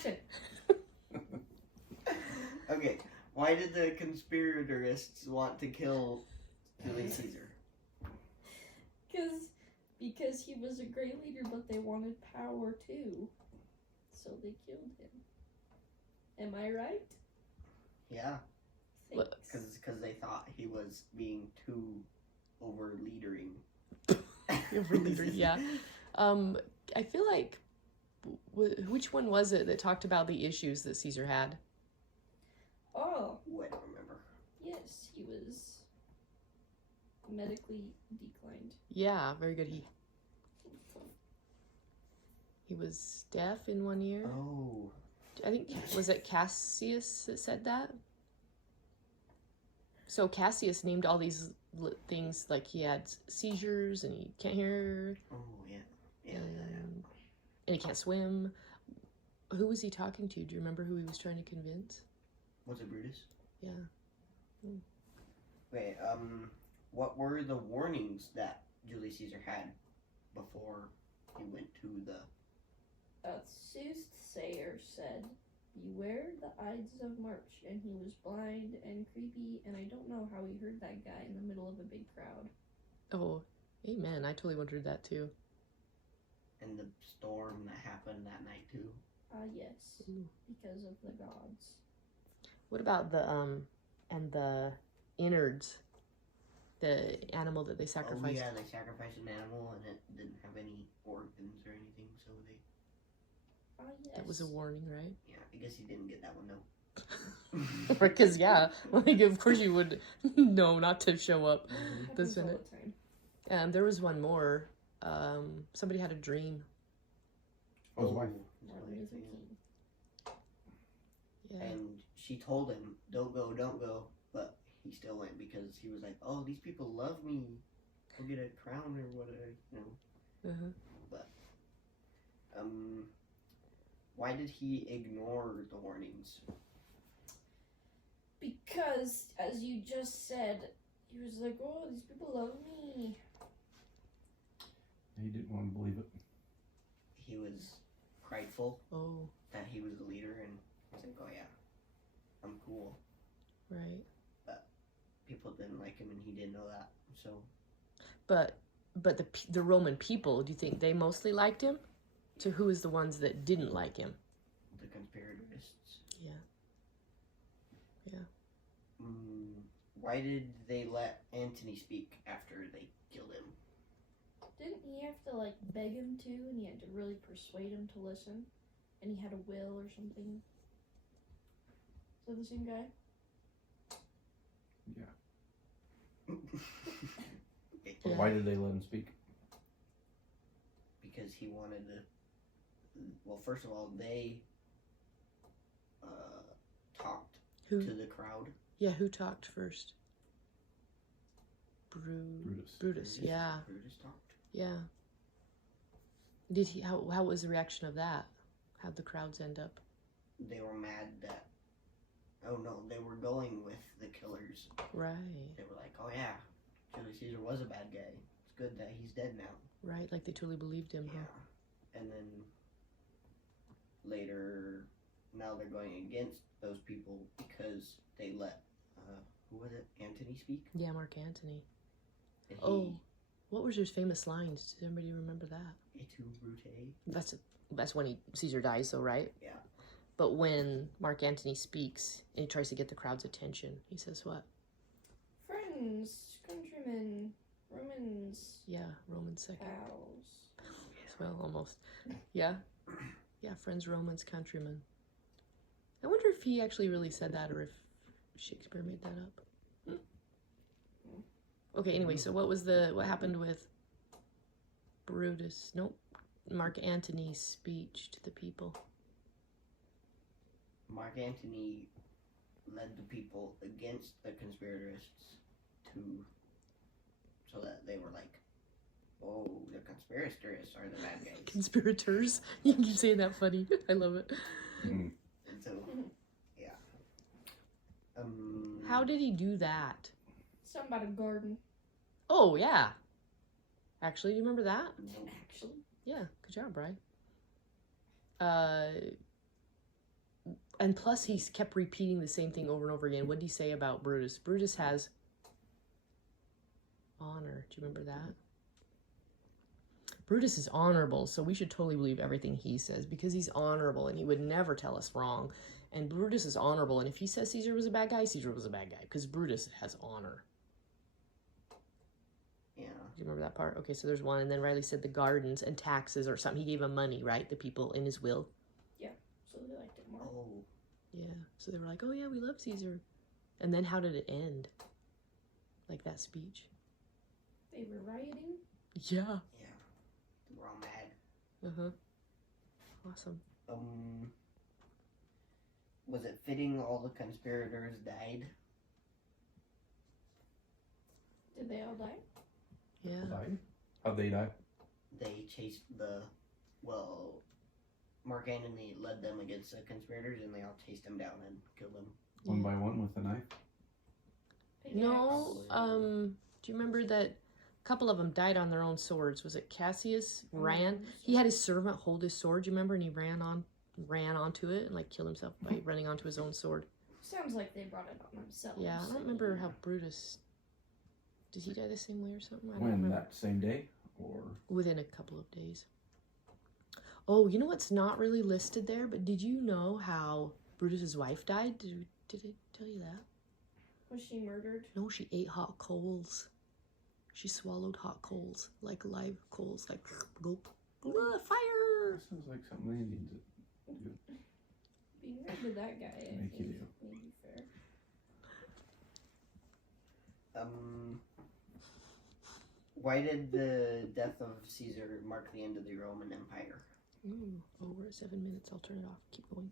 action. Okay, why did the conspiratorists want to kill Julius Caesar? Because he was a great leader, but they wanted power too. So they killed him. Am I right? Yeah, Thanks. because they thought he was being too over-leadering. Over-leadering, yeah. I feel like, which one was it that talked about the issues that Caesar had? Oh, I don't remember. yes, he was medically declined. Yeah, very good. He was deaf in one ear. Oh. I think, was it Cassius that said that? So Cassius named all these things, like he had seizures and he can't hear. Oh, yeah. And he can't swim. Who was he talking to? Do you remember who he was trying to convince? Was it Brutus? Yeah. Wait, what were the warnings that Julius Caesar had before he went to the... A soothsayer said, "Beware the Ides of March," and he was blind and creepy, and I don't know how he heard that guy in the middle of a big crowd. Oh, amen. I totally wondered that too. And the storm that happened that night too? Yes, because of the gods. What about the innards? The animal that they sacrificed. Oh yeah, they sacrificed an animal and it didn't have any organs or anything, so they... Yes. That was a warning, right? Yeah, I guess he didn't get that one though. Because yeah, like of course you would know not to show up. Happens all the time. And there was one more. Somebody had a dream. Oh, his wife. Martin Luther King. Yeah. And she told him, don't go, but he still went because he was like, oh, these people love me. I'll get a crown or whatever, you know. Uh-huh. But, why did he ignore the warnings? Because, as you just said, he was like, oh, these people love me. He didn't want to believe it. He was prideful Oh, that he was the leader and was like, oh yeah, I'm cool. right. But people didn't like him and he didn't know that, so... But the Roman people, do you think they mostly liked him? So who is the ones that didn't like him? The conspiratorists. Yeah. Why did they let Antony speak after they killed him? Didn't he have to, like, beg him to, and he had to really persuade him to listen? And he had a will or something? Is that the same guy? Yeah. Okay. But why did they let him speak? Because he wanted to... Well, first of all, they talked to the crowd. Yeah, who talked first? Brutus, yeah. Brutus talked. Yeah. Did he? How was the reaction of that? How'd the crowds end up? They were mad that... Oh no, they were going with the killers. Right. They were like, oh yeah, Julius Caesar was a bad guy. It's good that he's dead now. Right, like they totally believed him, Yeah. huh? And then later, now they're going against those people because they let, who was it, Antony speak? Yeah, Mark Antony. And Oh, what was his famous lines? Does anybody remember that? Et tu, Brute? That's when Caesar dies, though, right? Yeah. But when Mark Antony speaks and he tries to get the crowd's attention, he says what? Friends, countrymen, Romans, Yeah, Romans second. pals. Well, almost. Yeah. Yeah, friends, Romans, countrymen. I wonder if he actually really said that or if Shakespeare made that up. Okay, anyway, so what happened with Brutus? Nope. Mark Antony's speech to the people. Mark Antony led the people against the conspirators so that they were like, oh, the conspirators are the bad guys. Conspirators. You keep saying that funny. I love it. And so, yeah. How did he do that? Something about a garden. Oh, yeah. Actually, do you remember that? No. Actually. Yeah, good job, Brian. And plus, he's kept repeating the same thing over and over again. What did he say about Brutus? Brutus has honor. Do you remember that? Brutus is honorable, so we should totally believe everything he says because he's honorable and he would never tell us wrong. And Brutus is honorable, and if he says Caesar was a bad guy, Caesar was a bad guy because Brutus has honor. Yeah. Do you remember that part? Okay, so there's one, and then Riley said the gardens and taxes or something. He gave him money, right? The people in his will. So they liked it more. Oh. Yeah, so they were like, oh yeah, we love Caesar. And then how did it end? Like that speech? They were rioting. Yeah. Yeah. We're all mad. Uh-huh. Awesome. Was it fitting all the conspirators died? Did they all die? Yeah. Died? How'd they die? They chased Mark Antony led them against the conspirators, and they all chased him down and killed him. One by one with a knife? No, do you remember that a couple of them died on their own swords? Was it Cassius ran? He had his servant hold his sword, you remember? And he ran onto it and like killed himself by running onto his own sword. Sounds like they brought it on themselves. Yeah, I don't remember how Brutus, did he die the same way or something? I don't When? remember. That same day? Or Within a couple of days. Oh, you know what's not really listed there? But did you know how Brutus's wife died? Did it tell you that? Was she murdered? No, she ate hot coals. She swallowed hot coals, like live coals, like gulp. Fire! that sounds like something Indians do. Being married to that guy, I Make you think, do. may be fair. Why did the death of Caesar mark the end of the Roman Empire? Oh, we're at 7 minutes. I'll turn it off. Keep going.